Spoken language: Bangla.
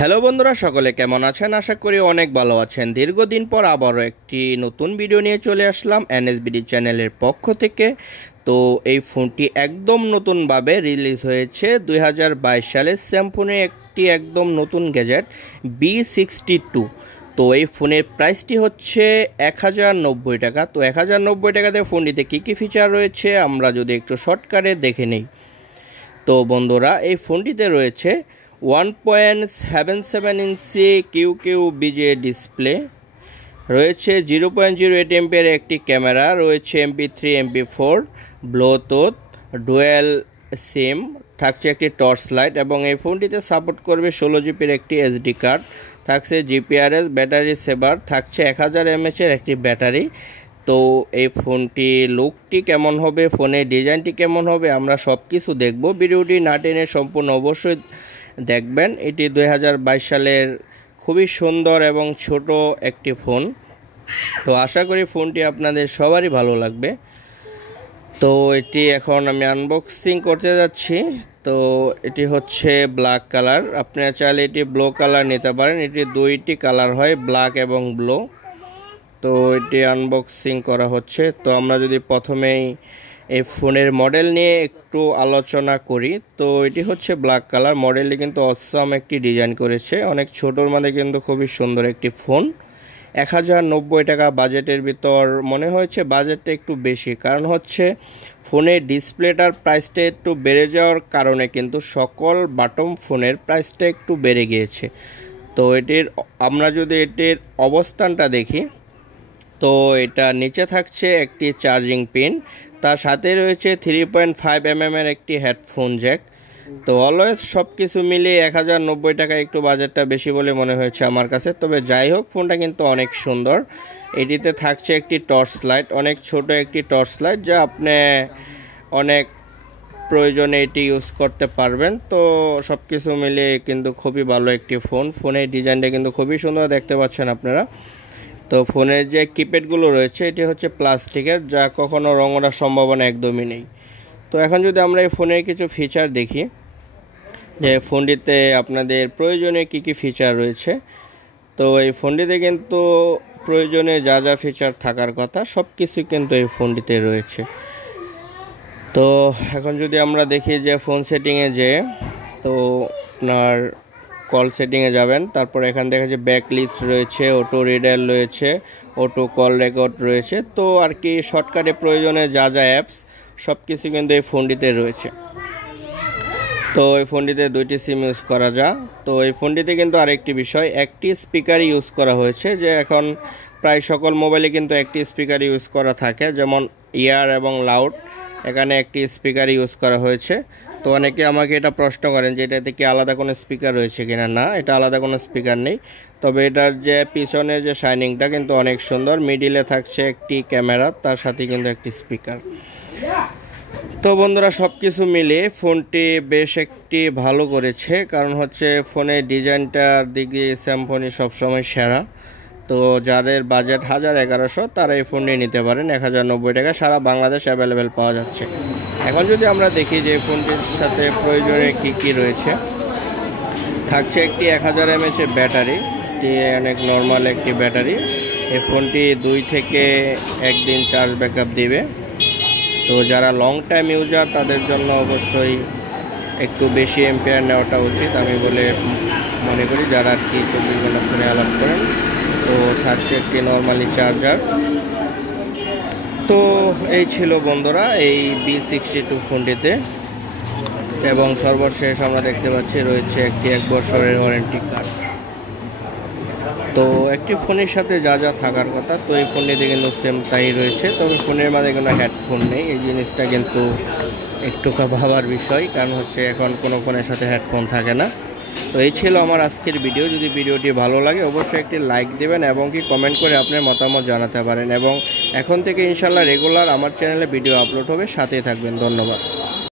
হ্যালো বন্ধুরা, সকলে কেমন আছেন? আশা করি অনেক ভালো আছেন। দীর্ঘদিন পর আবারও একটি নতুন ভিডিও নিয়ে চলে আসলাম এনএসবিডি চ্যানেলের পক্ষ থেকে। তো এই ফোনটি একদম নতুনভাবে রিলিজ হয়েছে 2022 সালে। স্যামসংয়ের একটি একদম নতুন গ্যাজেট B62। তো এই ফোনের প্রাইসটি হচ্ছে 1090 টাকা। তো 1090 টাকাতে ফোনটিতে কী কী ফিচার রয়েছে আমরা যদি একটু শর্টকাটে দেখে নিই। তো বন্ধুরা, এই ফোনটিতে রয়েছে 1.77 ইঞ্চি QQBJ ডিসপ্লে, রয়েছে 0.08 এমপির একটি ক্যামেরা, রয়েছে MP3 MP4 ব্লুটুথ, ডুয়েল সিম, থাকছে একটি টর্চ লাইট এবং এই ফোনটিতে সাপোর্ট করবে 16 জিবির একটি SD কার্ড, থাকছে GPRS, ব্যাটারি সেভার, থাকছে 1000 mAh একটি ব্যাটারি। তো এই ফোনটি লুকটি কেমন হবে, ফোনের ডিজাইনটি কেমন হবে, আমরা সব কিছু দেখব। ভিডিওটি না টেনে সম্পূর্ণ অবশ্যই দেখবেন। এটি 2022 সালের খুবই সুন্দর এবং ছোট একটি ফোন। তো আশা করি ফোনটি আপনাদের সবারই ভালো লাগবে। তো এটি এখন আমি আনবক্সিং করতে যাচ্ছি। তো এটি হচ্ছে ব্ল্যাক কালার, আপনারা চাইলে এটি ব্লু কালার নিতে পারেন। এটি দুইটি কালার হয়, ব্ল্যাক এবং ব্লু। তো এটি আনবক্সিং করা হচ্ছে। তো আমরা যদি প্রথমেই এই ফোনের মডেল নিয়ে একটু আলোচনা করি, তো এটি হচ্ছে ব্ল্যাক কালার। মডেলটি কিন্তু অসাম একটি ডিজাইন করেছে, অনেক ছোটোর মধ্যে কিন্তু খুবই সুন্দর একটি ফোন। 1090 টাকা বাজেটের ভিতর মনে হয়েছে বাজেটটা একটু বেশি, কারণ হচ্ছে ফোনের ডিসপ্লেটার প্রাইসটা একটু বেড়ে যাওয়ার কারণে কিন্তু সকল বাটম ফোনের প্রাইসটা একটু বেড়ে গিয়েছে। তো আমরা যদি এটির অবস্থানটা দেখি, তো এটা নিচে থাকছে একটি চার্জিং পিন, তার সাথে রয়েছে 3.5 mm এর একটি হেডফোন জ্যাক। তো অলওয়েজ সব কিছু মিলিয়ে 1090 টাকা একটু বাজেটটা বেশি বলে মনে হয়েছে আমার কাছে। তবে যাই হোক, ফোনটা কিন্তু অনেক সুন্দর। এটিতে থাকছে একটি টর্চ লাইট, অনেক ছোট একটি টর্চ লাইট, যা আপনি অনেক প্রয়োজনে এটি ইউজ করতে পারবেন। তো সব কিছু মিলিয়ে কিন্তু খুবই ভালো একটি ফোন। ফোনের ডিজাইনটা কিন্তু খুবই সুন্দর, দেখতে পাচ্ছেন আপনারা। তো ফোনের যে কিপ্যাডগুলো রয়েছে এটি হচ্ছে প্লাস্টিকের, যা কখনো রং ওঠার সম্ভাবনা একদমই নেই। তো এখন যদি আমরা এই ফোনের কিছু ফিচার দেখি, যে ফোনটিতে আপনাদের প্রয়োজনীয় কী কী ফিচার রয়েছে। তো এই ফোনটিতে কিন্তু প্রয়োজনে যা যা ফিচার থাকার কথা সব কিছু কিন্তু এই ফোনটিতে রয়েছে। তো এখন যদি আমরা দেখি যে ফোন সেটিংয়ে যে, তো আপনার কল সেটিংয়ে যাবেন, তারপর এখান দেখা যাচ্ছে ব্যাক লিস্ট রয়েছে, অটো রিডার রয়েছে, অটো কল রেকর্ড রয়েছে। তো আর কি শর্টকাটে প্রয়োজনে যা যা অ্যাপস সব কিছু কিন্তু এই ফোনটিতে রয়েছে। তো এই ফোনটিতে 2টি সিম ইউজ করা যায়। তো এই ফোনটিতে কিন্তু আরেকটি বিষয়, একটি স্পিকার ইউজ করা হয়েছে, যে এখন প্রায় সকল মোবাইলে কিন্তু একটি স্পিকার ইউজ করা থাকে, যেমন ইয়ার এবং লাউড, এখানে একটি স্পিকার ইউজ করা হয়েছে। তো অনেকে আমাকে এটা প্রশ্ন করেন যে এটাতে কি আলাদা কোনো স্পিকার রয়েছে কিনা। না, এটা আলাদা কোনো স্পিকার নেই। তবে এটার যে পিছনে যে শাইনিংটা কিন্তু অনেক সুন্দর। মিডিলে থাকছে একটি ক্যামেরা, তার সাথে কিন্তু একটি স্পিকার। তো বন্ধুরা, সব কিছু মিলিয়ে ফোনটি বেশ একটি ভালো করেছে, কারণ হচ্ছে ফোনের ডিজাইনটার দিকে স্যামসং সবসময় সেরা। তো যাদের বাজেট 1000-1100 তারা এই ফোনটি নিতে পারেন। 1090 টাকা সারা বাংলাদেশ অ্যাভেলেবেল পাওয়া যাচ্ছে। এখন যদি আমরা দেখি যে ফোনটির সাথে প্রয়োজনীয় কী কী রয়েছে, থাকছে একটি 1000 mAh ব্যাটারি, এটি অনেক নর্মাল একটি ব্যাটারি। এই ফোনটি 2 থেকে 1 দিন চার্জ ব্যাকআপ দিবে। তো যারা লং টাইম ইউজার তাদের জন্য অবশ্যই একটু বেশি এম্পিয়ার নেওয়াটা উচিত আমি বলে মনে করি, যারা আর কি 24 ঘন্টা ফোনে অ্যালাউ করেন। তো থাকছে একটি নর্মালি চার্জার। তো এই ছিল বন্ধুরা এই B62 ফোনটিতে। এবং সর্বশেষ আমরা দেখতে পাচ্ছি রয়েছে একটি 1 বছরের ওয়ারেন্টি কার্ড। তো একটি ফোনের সাথে যা যা থাকার কথা, তো এই ফোনটিতে কিন্তু সেম তাই রয়েছে। তবে ফোনের মাঝে কোনো হেডফোন নেই, এই জিনিসটা কিন্তু একটু ভাবার বিষয়, কারণ হচ্ছে এখন কোনো ফোনের সাথে হেডফোন থাকে না। তো এই ছিল আমার আজকের ভিডিও। যদি ভিডিওটি ভালো লাগে অবশ্যই একটি লাইক দেবেন এবং কি কমেন্ট করে আপনার মতামত জানাতে পারেন। এবং এখন থেকে ইনশাআল্লাহ রেগুলার আমার চ্যানেলে ভিডিও আপলোড হবে, সাথেই থাকবেন। ধন্যবাদ।